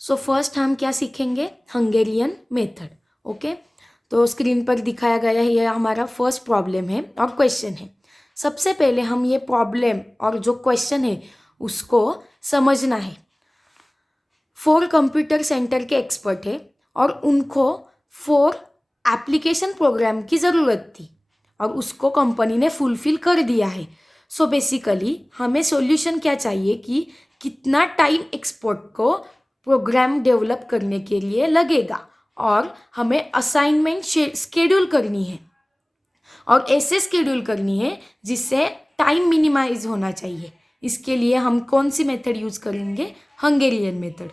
So first हम क्या सीखेंगे, हंगेरियन मेथड। ओके, तो स्क्रीन पर दिखाया गया है, यह हमारा फर्स्ट प्रॉब्लम है और क्वेश्चन है। सबसे पहले हम ये प्रॉब्लम और जो क्वेश्चन है उसको समझना है। 4 कंप्यूटर सेंटर के एक्सपर्ट है और उनको 4 एप्लीकेशन प्रोग्राम की ज़रूरत थी और उसको कंपनी ने फुलफिल कर दिया है। सो बेसिकली हमें सॉल्यूशन क्या चाहिए कि कितना टाइम एक्सपर्ट को प्रोग्राम डेवलप करने के लिए लगेगा और हमें असाइनमेंट शेड्यूल करनी है और ऐसे शेड्यूल करनी है जिससे टाइम मिनिमाइज होना चाहिए। इसके लिए हम कौन सी मेथड यूज़ करेंगे, हंगेरियन मेथड।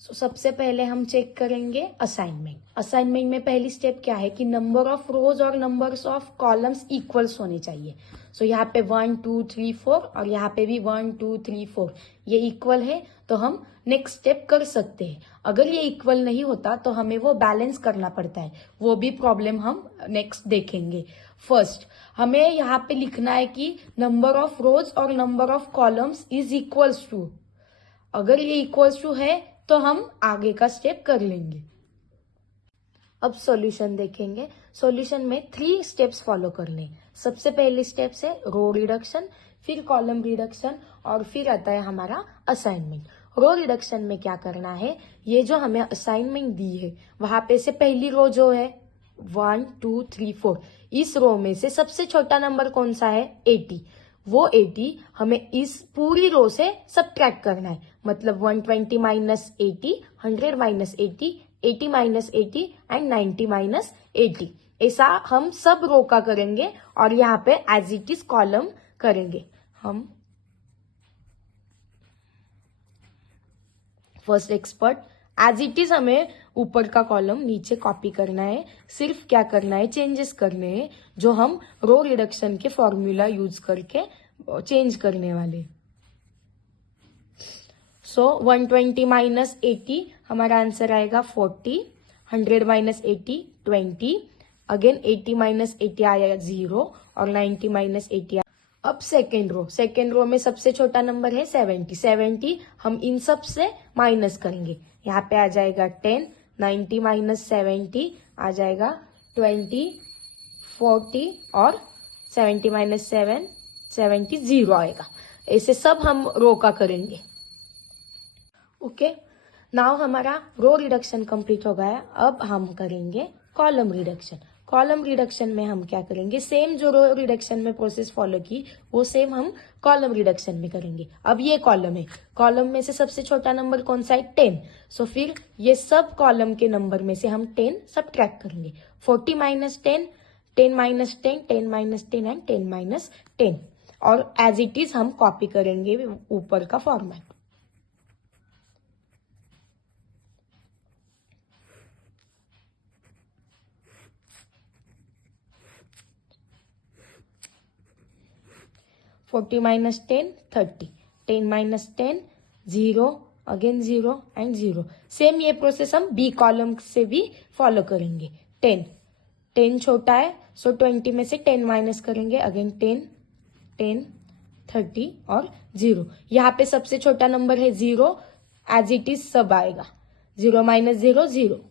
सबसे पहले हम चेक करेंगे असाइनमेंट। असाइनमेंट में पहली स्टेप क्या है कि नंबर ऑफ रोज और नंबर्स ऑफ कॉलम्स इक्वल्स होने चाहिए। सो यहाँ पे 1 2 3 4 और यहाँ पे भी 1 2 3 4 ये इक्वल है तो हम नेक्स्ट स्टेप कर सकते हैं। अगर ये इक्वल नहीं होता तो हमें वो बैलेंस करना पड़ता है, वो भी प्रॉब्लम हम नेक्स्ट देखेंगे। फर्स्ट हमें यहाँ पे लिखना है कि नंबर ऑफ रोज और number of columns is equals to. अगर ये इक्वल्स टू है तो हम आगे का स्टेप कर लेंगे। अब सॉल्यूशन देखेंगे। सॉल्यूशन में 3 स्टेप्स फॉलो करने। सबसे पहले स्टेप है रो रिडक्शन, फिर कॉलम रिडक्शन और फिर आता है हमारा असाइनमेंट। रो रिडक्शन में क्या करना है, ये जो हमें असाइनमेंट दी है वहां पे से पहली रो जो है 1 2 3 4, इस रो में से सबसे छोटा नंबर कौन सा है, 80। वो 80 हमें इस पूरी रो से सबट्रैक्ट करना है, मतलब 120 minus 80, 100 minus 80, 80 minus 80 and 90 minus 80। ऐसा हम सब रो का करेंगे और यहाँ पे एज इट इज कॉलम करेंगे। हम first expert as it is हमें ऊपर का कॉलम नीचे कॉपी करना है। सिर्फ क्या करना है, चेंजेस करने हैं जो हम रो रिडक्शन के फॉर्मूला यूज करके चेंज करने वाले। सो 120 माइनस 80 हमारा आंसर आएगा 40, 100 माइनस 80 20, अगेन 80 माइनस 80 आया 0 और 90 माइनस 80। अब सेकेंड रो में सबसे छोटा नंबर है 70। हम इन सब से माइनस करेंगे, यहाँ पे आ जाएगा 10, 90 माइनस 70 आ जाएगा 20, 40 और 70 माइनस 7 70 0 आएगा। ऐसे सब हम रो का करेंगे। ओके, नाउ हमारा रो रिडक्शन कंप्लीट हो गया। अब हम करेंगे कॉलम रिडक्शन। कॉलम रिडक्शन में हम क्या करेंगे, सेम जो रो रिडक्शन में प्रोसेस फॉलो की वो सेम हम कॉलम रिडक्शन में करेंगे। अब ये कॉलम है, कॉलम में से सबसे छोटा नंबर कौन सा है, 10। सो फिर ये सब कॉलम के नंबर में से हम 10 सबट्रैक्ट करेंगे। 40 minus 10, 10 minus 10, 10 minus 10 and 10 minus 10 और एज इट इज हम कॉपी करेंगे ऊपर का format. Forty minus 10 30, 10 minus 10 0, again 0 and 0। Same ये प्रोसेस हम बी कॉलम से भी फॉलो करेंगे। 10 छोटा है सो 20 में से 10 माइनस करेंगे, अगेन 10 10 30 और 0। यहाँ पे सबसे छोटा नंबर है 0, एज इट इज सब आएगा। 0 माइनस 0 0।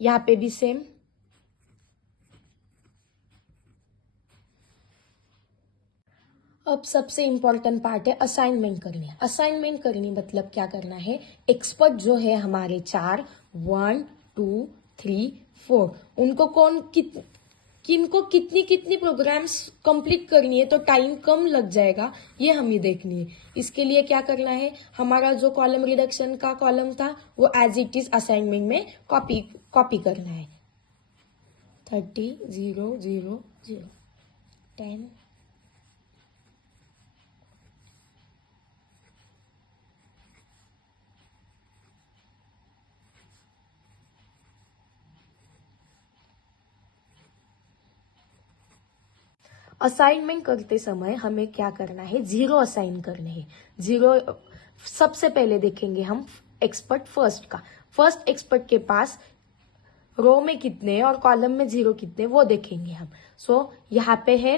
यहाँ पे भी सेम। अब सबसे इंपॉर्टेंट पार्ट है असाइनमेंट करनी। असाइनमेंट करनी मतलब क्या करना है, एक्सपर्ट जो है हमारे 4 1 2 3 4 उनको किनको कितनी कितनी प्रोग्राम्स कंप्लीट करनी है तो टाइम कम लग जाएगा, ये हमें देखनी है। इसके लिए क्या करना है, हमारा जो कॉलम रिडक्शन का कॉलम था वो एज इट इज असाइनमेंट में कॉपी करना है। 30 0 0 0 10। असाइनमेंट करते समय हमें क्या करना है, 0 असाइन करने हैं। 0 सबसे पहले देखेंगे हम एक्सपर्ट फर्स्ट का। फर्स्ट एक्सपर्ट के पास रो में कितने और कॉलम में 0 कितने वो देखेंगे हम। सो यहाँ पे है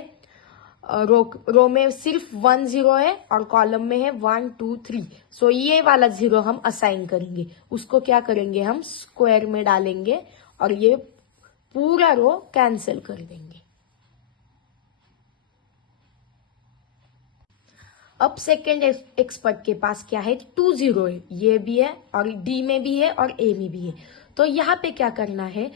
रो में सिर्फ 1 0 है और कॉलम में है 1 2 3। सो ये वाला 0 हम असाइन करेंगे, उसको क्या करेंगे हम स्क्वायर में डालेंगे और ये पूरा रो कैंसिल कर देंगे। अब सेकेंड एक्सपर्ट के पास क्या है 2 0 है, ये भी है और डी में भी है और ए में भी है। तो यहाँ पे क्या करना है,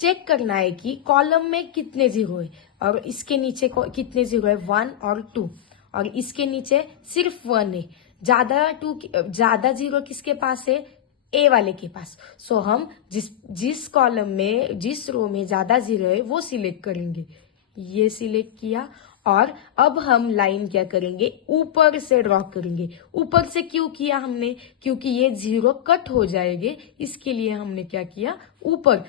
चेक करना है कि कॉलम में कितने 0 है और इसके नीचे कितने 0 है 1 और 2 और इसके नीचे सिर्फ 1 है। ज्यादा 0 किसके पास है, ए वाले के पास। सो हम जिस कॉलम में जिस रो में ज्यादा 0 है वो सिलेक्ट करेंगे, ये सिलेक्ट किया। और अब हम लाइन क्या करेंगे, ऊपर से ड्रॉ करेंगे। ऊपर से क्यों किया हमने, क्योंकि ये 0 कट हो जाएंगे, इसके लिए हमने क्या किया ऊपर।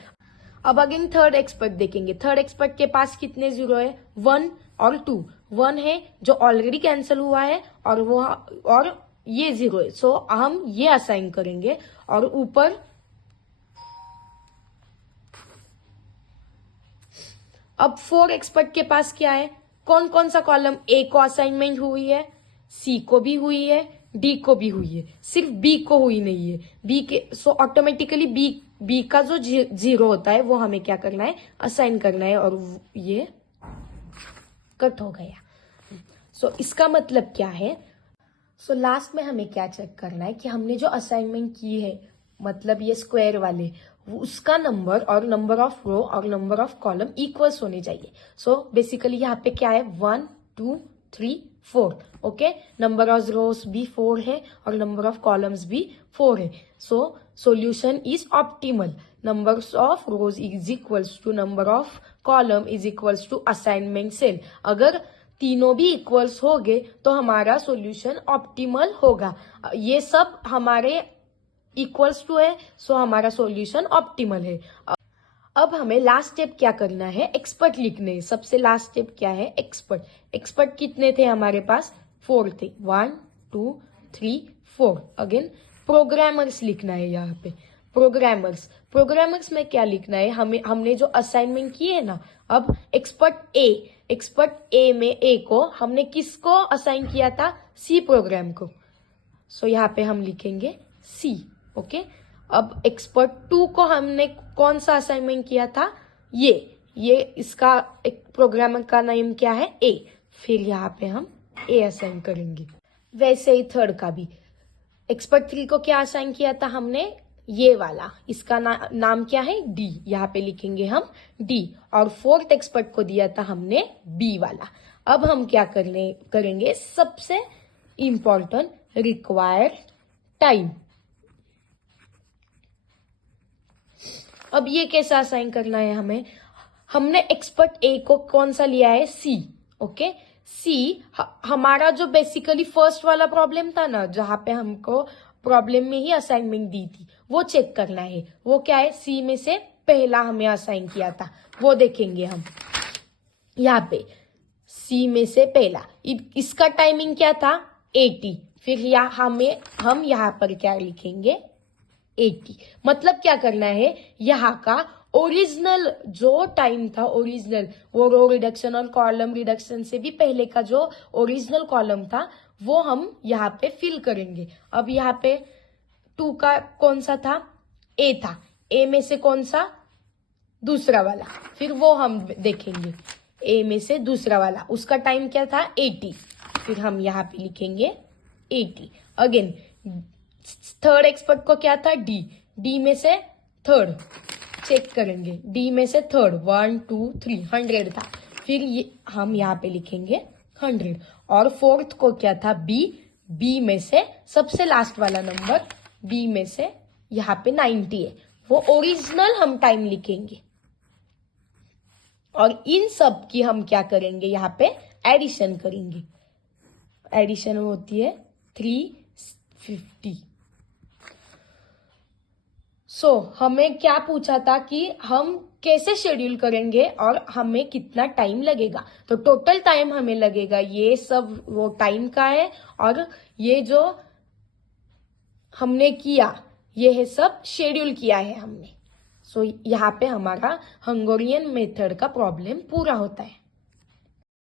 अब अगेन थर्ड एक्सपर्ट देखेंगे, थर्ड एक्सपर्ट के पास कितने 0 है 1 और 2। 1 है जो ऑलरेडी कैंसिल हुआ है और ये 0 है। सो हम ये असाइन करेंगे और ऊपर अब 4 एक्सपर्ट के पास क्या है, कौन कौन सा कॉलम, ए को असाइनमेंट हुई है, सी को भी हुई है, डी को भी हुई है, सिर्फ बी को हुई नहीं है। बी के सो ऑटोमेटिकली बी का जो 0 होता है वो हमें क्या करना है असाइन करना है और ये कट हो गया। सो इसका मतलब क्या है, सो लास्ट में हमें क्या चेक करना है कि हमने जो असाइनमेंट की है, मतलब ये स्क्वायर वाले, उसका नंबर और नंबर ऑफ रो और नंबर ऑफ कॉलम इक्वल्स होने चाहिए। सो बेसिकली यहाँ पे क्या है 1 2 3 4। ओके, नंबर ऑफ रोज भी 4 है और नंबर ऑफ कॉलम्स भी 4 है। So solution is optimal, number of rows is equals to number of column is equals to assignment cell. अगर तीनों भी इक्वल्स हो गए तो हमारा सॉल्यूशन ऑप्टिमल होगा। ये सब हमारे इक्वल्स टू है, सो हमारा सॉल्यूशन ऑप्टिमल है। अब हमें लास्ट स्टेप क्या करना है, एक्सपर्ट लिखने। सबसे लास्ट स्टेप क्या है, एक्सपर्ट। एक्सपर्ट कितने थे हमारे पास 4 थे, 1 2 3 4। अगेन प्रोग्रामर्स लिखना है यहाँ पे, प्रोग्रामर्स में क्या लिखना है, हमने जो असाइनमेंट किए है ना, अब एक्सपर्ट ए में ए को हमने किसको असाइन किया था, सी प्रोग्राम को। सो यहाँ पे हम लिखेंगे सी। ओके, अब एक्सपर्ट 2 को हमने कौन सा असाइनमेंट किया था, ये इसका एक प्रोग्रामर का नाम क्या है ए, फिर यहाँ पे हम ए असाइन करेंगे। वैसे ही थर्ड का भी, एक्सपर्ट 3 को क्या असाइन किया था हमने, ये वाला, इसका नाम क्या है डी, यहाँ पे लिखेंगे हम डी। और फोर्थ एक्सपर्ट को दिया था हमने बी वाला। अब हम क्या करेंगे, सबसे इंपॉर्टेंट रिक्वायर्ड टाइम। अब ये कैसे असाइन करना है हमें, हमने एक्सपर्ट ए को कौन सा लिया है सी। ओके, सी हमारा जो बेसिकली फर्स्ट वाला प्रॉब्लम था ना, जहां पे हमको प्रॉब्लम में ही असाइनमेंट दी थी, वो चेक करना है। वो क्या है, सी में से पहला हमें असाइन किया था, वो देखेंगे हम यहाँ पे। सी में से पहला, इसका टाइमिंग क्या था 80। फिर हम यहाँ पर क्या लिखेंगे 80। मतलब क्या करना है, यहाँ का ओरिजिनल जो टाइम था, ओरिजिनल वो रो रिडक्शन और कॉलम रिडक्शन से भी पहले का जो ओरिजिनल कॉलम था वो हम यहाँ पे फिल करेंगे। अब यहाँ पे 2 का कौन सा था, ए था, ए में से कौन सा दूसरा वाला, फिर वो हम देखेंगे ए में से दूसरा वाला, उसका टाइम क्या था 80। फिर हम यहाँ पे लिखेंगे 80। अगेन थर्ड एक्सपर्ट को क्या था डी में से थर्ड चेक करेंगे, डी में से थर्ड 1 2 3 100 था, फिर हम यहाँ पे लिखेंगे 100। और फोर्थ को क्या था बी में से सबसे लास्ट वाला नंबर, बी में से यहाँ पे 90 है, वो ओरिजिनल हम टाइम लिखेंगे। और इन सब की हम क्या करेंगे, यहाँ पे एडिशन करेंगे। एडिशन होती है 350। हमें क्या पूछा था कि हम कैसे शेड्यूल करेंगे और हमें कितना टाइम लगेगा। तो टोटल टाइम हमें लगेगा, ये सब वो टाइम का है और ये जो हमने किया ये है सब शेड्यूल किया है हमने। यहाँ पे हमारा हंगेरियन मेथड का प्रॉब्लम पूरा होता है।